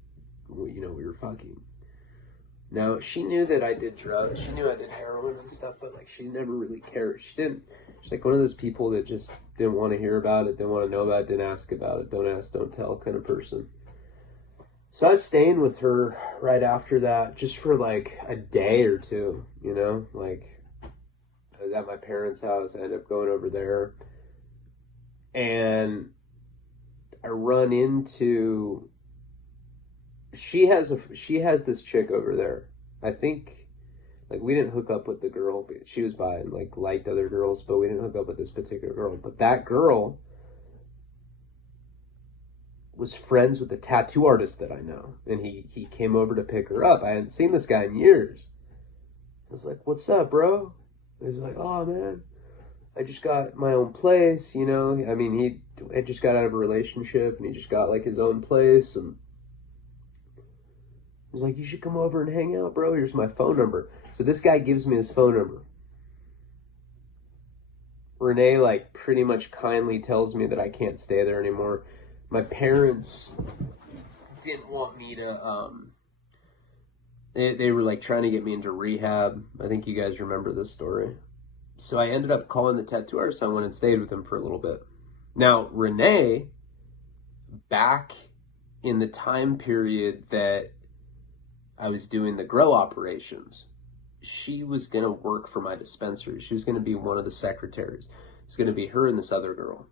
you know, we were fucking. Now, she knew that I did drugs. She knew I did heroin and stuff, but like she never really cared. She's like one of those people that just didn't want to hear about it, didn't want to know about it, didn't ask about it, don't ask, don't tell kind of person. So I was staying with her right after that, just for like a day or two, you know, like I was at my parents' house. I ended up going over there, and I run into, she has this chick over there. I think, like, we didn't hook up with the girl. She was bi and like liked other girls, but we didn't hook up with this particular girl. But that girl was friends with the tattoo artist that I know, and he came over to pick her up. I hadn't seen this guy in years. I was like, what's up, bro? He was like, oh man, I just got my own place, you know. I mean, he had just got out of a relationship, and he just got like his own place, and he was like, you should come over and hang out, bro. Here's my phone number. So this guy gives me his phone number. Renee like pretty much kindly tells me that I can't stay there anymore. My parents didn't want me to, they were like trying to get me into rehab. I think you guys remember this story. So I ended up calling the tattoo artist. I went and stayed with him for a little bit. Now, Renee, back in the time period that I was doing the grow operations, she was going to work for my dispensary. She was going to be one of the secretaries. It's going to be her and this other girl.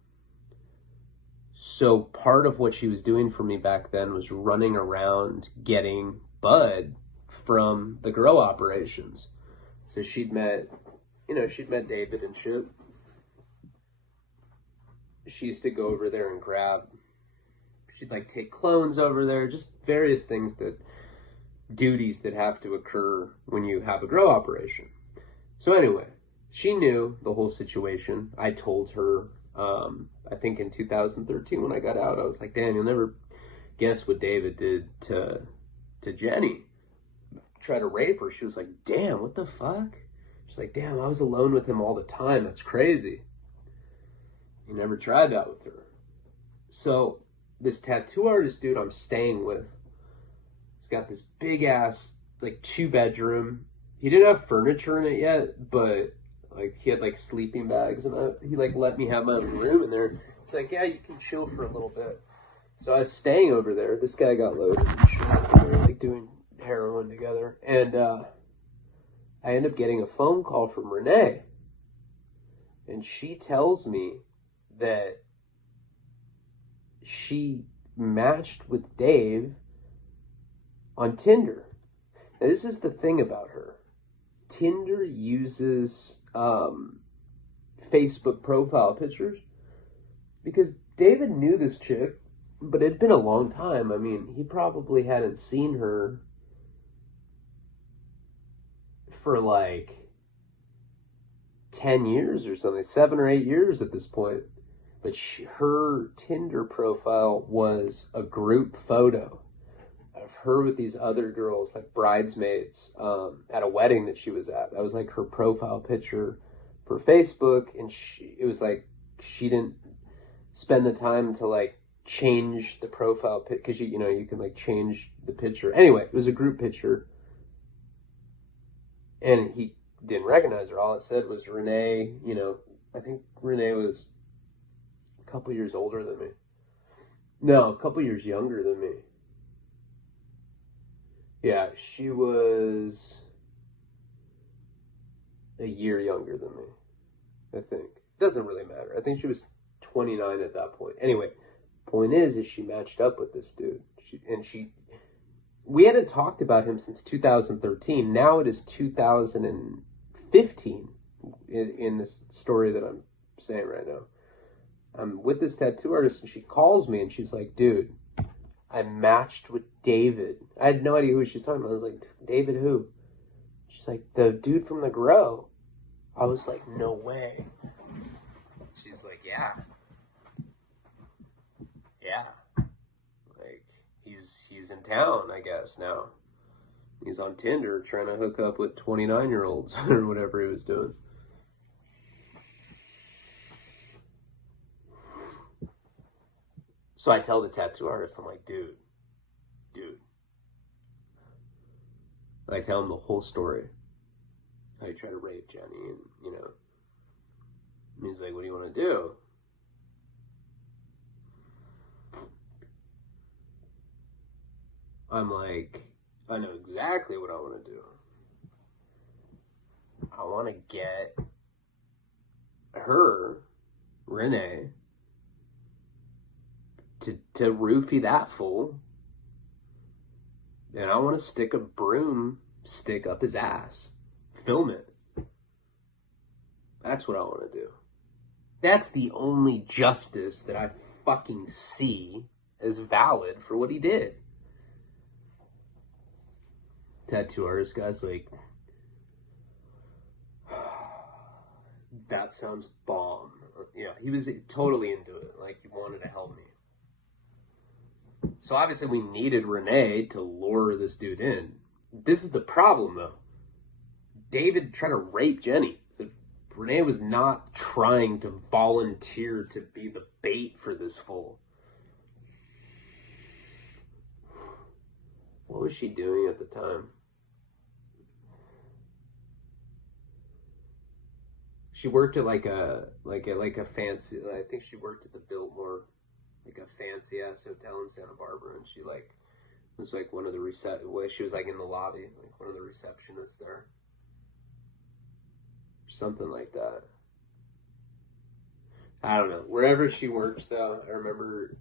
So part of what she was doing for me back then was running around getting bud from the grow operations. So she'd met David and shit. She used to go over there and she'd like take clones over there, just various things duties that have to occur when you have a grow operation. So anyway, she knew the whole situation. I told her, I think in 2013 when I got out, I was like, Dan, you'll never guess what David did to Jenny. Try to rape her. She was like, damn, what the fuck? She's like, damn, I was alone with him all the time. That's crazy. He never tried that with her. So this tattoo artist dude I'm staying with, he's got this big ass, like, 2-bedroom. He didn't have furniture in it yet, but, like, he had, like, sleeping bags, and he, like, let me have my own room in there. He's like, yeah, you can chill for a little bit. So I was staying over there. This guy got loaded and shit. We were, like, doing heroin together. And I end up getting a phone call from Renee. And she tells me that she matched with Dave on Tinder. Now, this is the thing about her. Tinder uses Facebook profile pictures because David knew this chick, but it'd been a long time. I mean, he probably hadn't seen her for like 10 years or something, 7 or 8 years at this point. But her Tinder profile was a group photo of her with these other girls, like bridesmaids, at a wedding that she was at. That was like her profile picture for Facebook, and it was like she didn't spend the time to like change the profile pic, because you know you can like change the picture. Anyway, it was a group picture, and he didn't recognize her. All it said was Renee. You know, I think Renee was a couple years older than me. No, a couple years younger than me. Yeah, she was a year younger than me, I think. Doesn't really matter. I think she was 29 at that point. Anyway, point is she matched up with this dude. We hadn't talked about him since 2013. Now it is 2015 in this story that I'm saying right now. I'm with this tattoo artist, and she calls me, and she's like, dude, I matched with David. I had no idea who she was talking about. I was like, David who? She's like, the dude from The Grow. I was like, no way. She's like, yeah. Like, he's in town, I guess, now. He's on Tinder trying to hook up with 29-year-olds or whatever he was doing. So I tell the tattoo artist, I'm like, dude. I tell him the whole story. How you try to rape Jenny, and, you know. And he's like, what do you want to do? I'm like, I know exactly what I want to do. I want to get her, Renee, to roofie that fool, and I want to stick a broomstick up his ass, film it. That's what I want to do. That's the only justice that I fucking see as valid for what he did. Tattoo artist guy's like, that sounds bomb. Yeah, he was totally into it. Like, he wanted to help me. So obviously we needed Renee to lure this dude in. This is the problem, though. David tried to rape Jenny. So Renee was not trying to volunteer to be the bait for this fool. What was she doing at the time? She worked at like a fancy, I think she worked at the Biltmore, like a fancy ass hotel in Santa Barbara, and she like was like one of the she was like in the lobby, like one of the receptionists there. Something like that. I don't know. Wherever she worked, though, I remember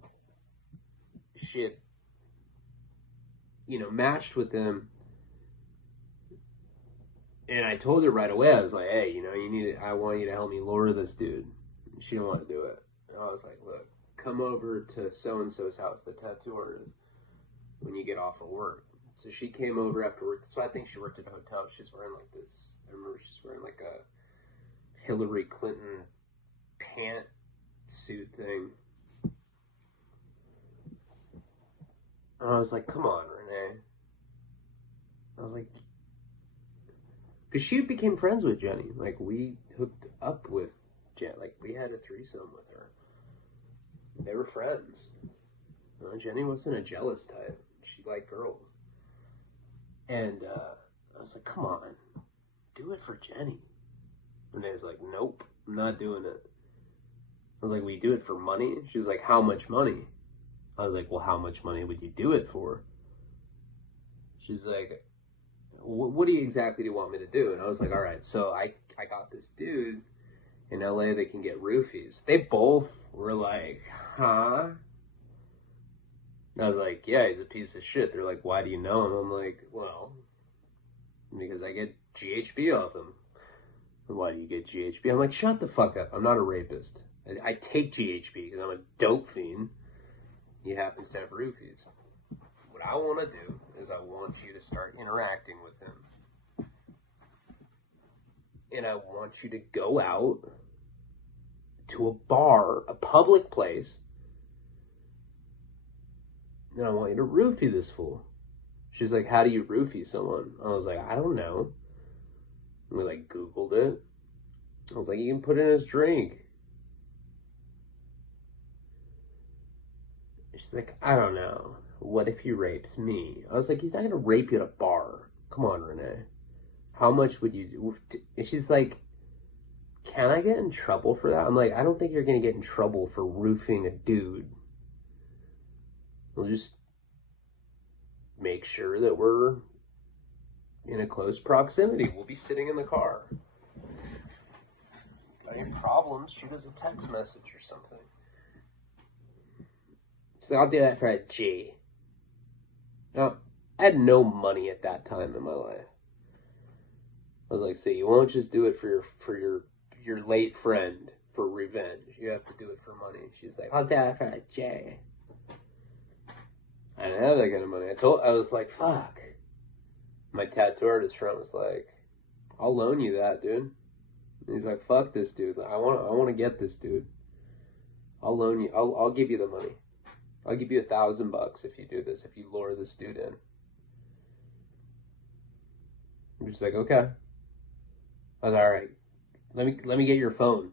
she had, matched with him. And I told her right away, I was like, hey, I want you to help me lure this dude. And she didn't want to do it. And I was like, look, come over to so-and-so's house, the tattoo artist, when you get off of work. So she came over after work. So I think she worked at a hotel. She's wearing like this, I remember she's wearing like a Hillary Clinton pant suit thing. And I was like, come on, Renee. I was like, because she became friends with Jenny. Like, we hooked up with Jen. Like, we had a threesome with her. They were friends. Jenny wasn't a jealous type. She liked girls. And I was like, come on, do it for Jenny. And they was like, nope, I'm not doing it. I was like, we do it for money? She was like, how much money? I was like, well, how much money would you do it for? She's like, what do you exactly do you want me to do? And I was like, all right, so I got this dude in LA that can get roofies. They both were like, huh? And I was like, yeah, he's a piece of shit. They're like, why do you know him? I'm like, well, because I get GHB off him. And why do you get GHB? I'm like, shut the fuck up. I'm not a rapist. I take GHB because I'm a dope fiend. He happens to have roofies. What I want to do is I want you to start interacting with him. And I want you to go out to a bar, a public place, and I want you to roofie this fool. She's like, how do you roofie someone? I was like, I don't know. And we like Googled it. I was like, you can put it in his drink. She's like, I don't know. What if he rapes me? I was like, he's not going to rape you at a bar. Come on, Renee. How much would you do? And she's like, can I get in trouble for that? I'm like, I don't think you're going to get in trouble for roofing a dude. We'll just make sure that we're in a close proximity. We'll be sitting in the car. Got any problems? Shoot us a text message or something. So I'll do that for a G. Now, I had no money at that time in my life. I was like, so you won't just do it for your late friend for revenge. You have to do it for money. She's like, I'll do that for a J. I didn't have that kind of money. I was like, fuck. My tattoo artist friend was like, I'll loan you that, dude. And he's like, fuck this dude. I want to get this dude. I'll loan you. I'll give you the money. I'll give you $1,000 if you do this, if you lure this dude in. I'm just like, okay. I was like, all right, let me get your phone.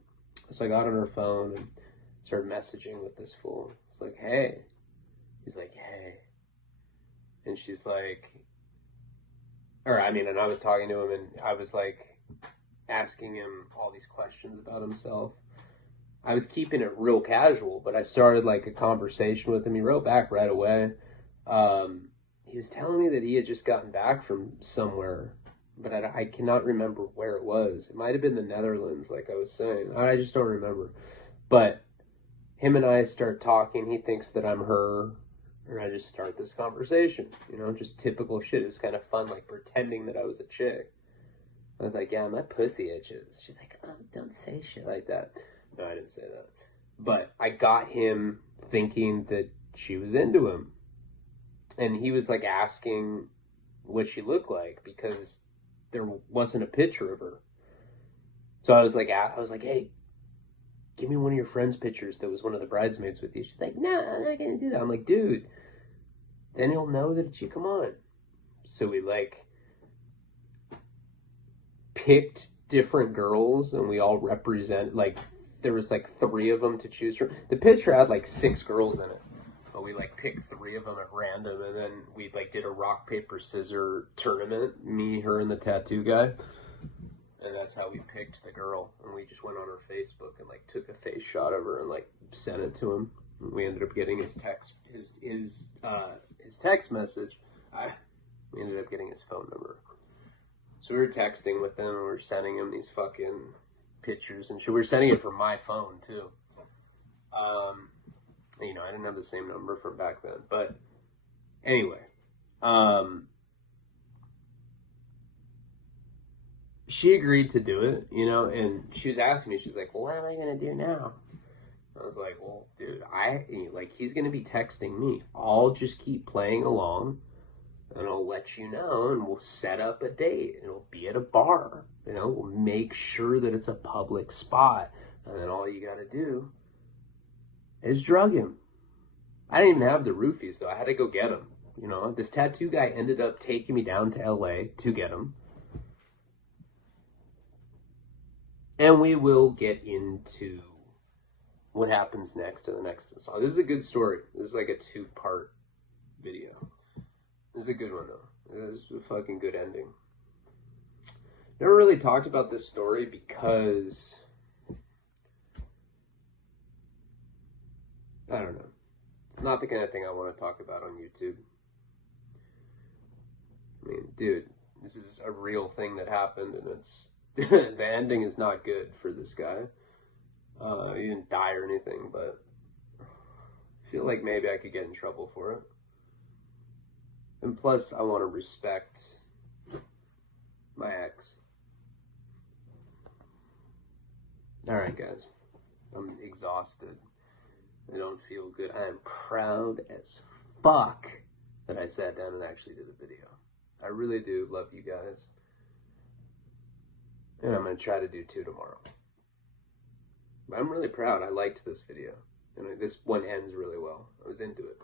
So I got on her phone and started messaging with this fool. It's like, hey. He's like, hey. And she's like, and I was talking to him and I was like asking him all these questions about himself. I was keeping it real casual, but I started like a conversation with him. He wrote back right away. He was telling me that he had just gotten back from somewhere, but I cannot remember where it was. It might have been the Netherlands, like I was saying. I just don't remember. But him and I start talking. He thinks that I'm her, and I just start this conversation. You know, just typical shit. It was kind of fun, like pretending that I was a chick. I was like, yeah, my pussy itches. She's like, oh, don't say shit like that. No, I didn't say that. But I got him thinking that she was into him. And he was like asking what she looked like because there wasn't a picture of her. So I was like, hey, give me one of your friend's pictures that was one of the bridesmaids with you. She's like, no, I'm not going to do that. I'm like, dude, then he'll know that it's you. Come on. So we like picked different girls and we all represent, like, there was like 3 of them to choose from. The picture had like 6 girls in it. But we like picked 3 of them at random and then we like did a rock, paper, scissors tournament. Me, her, and the tattoo guy. And that's how we picked the girl. And we just went on her Facebook and like took a face shot of her and like sent it to him. And we ended up getting his text message. We ended up getting his phone number. So we were texting with him and we were sending him these fucking pictures and shit. We were sending it from my phone too. You know, I didn't have the same number for back then. But anyway, she agreed to do it, you know, and she was asking me, she's like, well, what am I going to do now? I was like, well, dude, he's going to be texting me. I'll just keep playing along and I'll let you know and we'll set up a date. It'll be at a bar, you know, we'll make sure that it's a public spot. And then all you got to do is drug him. I didn't even have the roofies though. I had to go get him. You know, this tattoo guy ended up taking me down to LA to get him. And we will get into what happens next in the next song. This is a good story. This is like a 2-part video. This is a good one, though. This is a fucking good ending. Never really talked about this story because I don't know. It's not the kind of thing I want to talk about on YouTube. I mean, dude, this is a real thing that happened, and it's the ending is not good for this guy. He didn't die or anything, but I feel like maybe I could get in trouble for it. And plus, I want to respect my ex. Alright, guys. I'm exhausted. I don't feel good. I am proud as fuck that I sat down and actually did a video. I really do love you guys. And I'm going to try to do 2 tomorrow. But I'm really proud. I liked this video. And this one ends really well. I was into it.